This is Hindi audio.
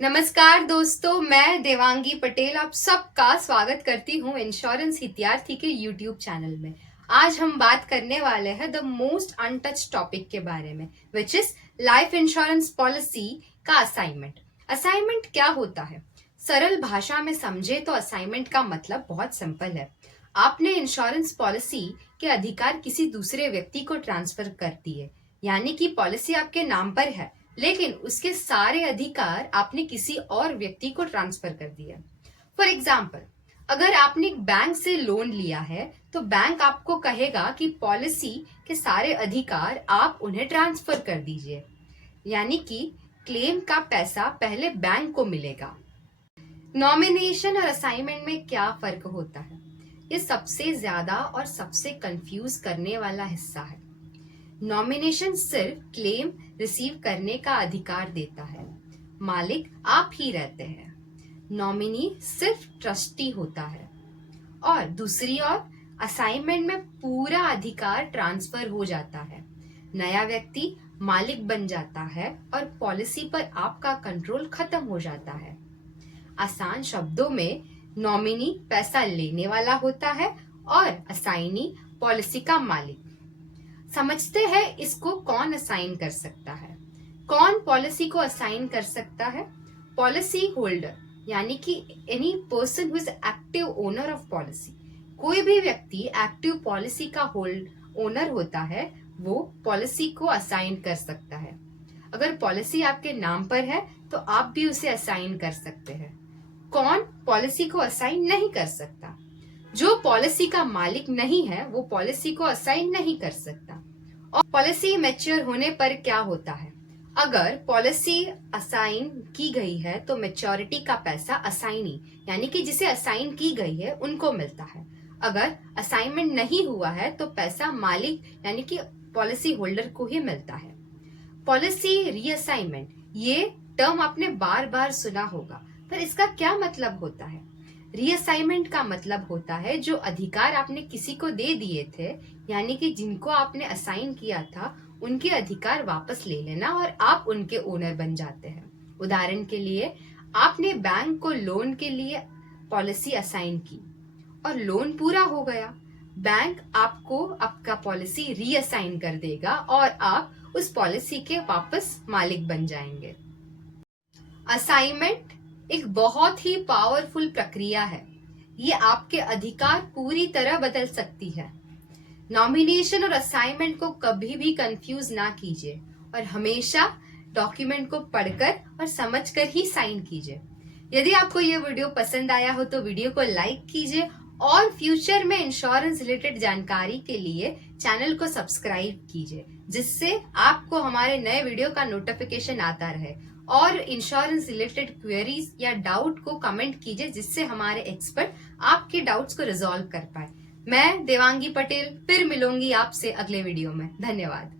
नमस्कार दोस्तों, मैं देवांगी पटेल आप सबका स्वागत करती हूँ इंश्योरेंस हितयार्थी के यूट्यूब चैनल में। आज हम बात करने वाले हैं द मोस्ट अनटच टॉपिक के बारे में, which is life insurance policy का असाइनमेंट। असाइनमेंट क्या होता है? सरल भाषा में समझे तो असाइनमेंट का मतलब बहुत सिंपल है। आपने इंश्योरेंस पॉलिसी के अधिकार किसी दूसरे व्यक्ति को ट्रांसफर कर दिए, यानी कि पॉलिसी आपके नाम पर है लेकिन उसके सारे अधिकार आपने किसी और व्यक्ति को ट्रांसफर कर दिया। फॉर एग्जाम्पल, अगर आपने एक बैंक से लोन लिया है तो बैंक आपको कहेगा कि पॉलिसी के सारे अधिकार आप उन्हें ट्रांसफर कर दीजिए, यानी कि क्लेम का पैसा पहले बैंक को मिलेगा। नॉमिनेशन और असाइनमेंट में क्या फर्क होता है? ये सबसे ज्यादा और सबसे कंफ्यूज करने वाला हिस्सा है। नॉमिनेशन सिर्फ क्लेम रिसीव करने का अधिकार देता है, मालिक आप ही रहते हैं। नॉमिनी सिर्फ ट्रस्टी होता है। और दूसरी ओर असाइनमेंट में पूरा अधिकार ट्रांसफर हो जाता है, नया व्यक्ति मालिक बन जाता है और पॉलिसी पर आपका कंट्रोल खत्म हो जाता है। आसान शब्दों में, नॉमिनी पैसा लेने वाला होता है और असाइनी पॉलिसी का मालिक। समझते हैं इसको कौन असाइन कर सकता है? कौन पॉलिसी को असाइन कर सकता है? पॉलिसी होल्डर, यानी कि any person who is active owner of policy. कोई भी व्यक्ति एक्टिव पॉलिसी का होल्ड ओनर होता है, वो पॉलिसी को असाइन कर सकता है। अगर पॉलिसी आपके नाम पर है तो आप भी उसे असाइन कर सकते हैं। कौन पॉलिसी को असाइन नहीं कर सकता? जो पॉलिसी का मालिक नहीं है वो पॉलिसी को असाइन नहीं कर सकता। और पॉलिसी मैच्योर होने पर क्या होता है? अगर पॉलिसी असाइन की गई है तो मैच्योरिटी का पैसा असाइनी, यानी कि जिसे असाइन की गई है उनको मिलता है। अगर असाइनमेंट नहीं हुआ है तो पैसा मालिक यानी कि पॉलिसी होल्डर को ही मिलता है। पॉलिसी रीअसाइनमेंट, ये टर्म आपने बार बार सुना होगा, पर इसका क्या मतलब होता है? रीअसाइनमेंट का मतलब होता है जो अधिकार आपने किसी को दे दिए थे, यानी कि जिनको आपने असाइन किया था, उनके अधिकार वापस ले लेना और आप उनके ओनर बन जाते हैं। उदाहरण के लिए, आपने बैंक को लोन के लिए पॉलिसी असाइन की और लोन पूरा हो गया। बैंक आपको आपका पॉलिसी रीअसाइन कर देगा और आप उस पॉलिसी के वापस मालिक बन जाएंगे। असाइनमेंट एक बहुत ही पावरफुल प्रक्रिया है। ये आपके अधिकार पूरी तरह बदल सकती है। नॉमिनेशन और असाइनमेंट को कभी भी कंफ्यूज ना कीजिए और हमेशा डॉक्यूमेंट को पढ़कर और समझकर ही साइन कीजिए। यदि आपको ये वीडियो पसंद आया हो तो वीडियो को लाइक कीजिए और फ्यूचर में इंश्योरेंस रिलेटेड जानकारी के लिए चैनल को सब्सक्राइब कीजिए, जिससे आपको हमारे नए वीडियो का नोटिफिकेशन आता रहे। और इंश्योरेंस रिलेटेड क्वेरीज या डाउट को कमेंट कीजिए, जिससे हमारे एक्सपर्ट आपके डाउट्स को रिजॉल्व कर पाए। मैं देवांगी पटेल फिर मिलूंगी आपसे अगले वीडियो में। धन्यवाद।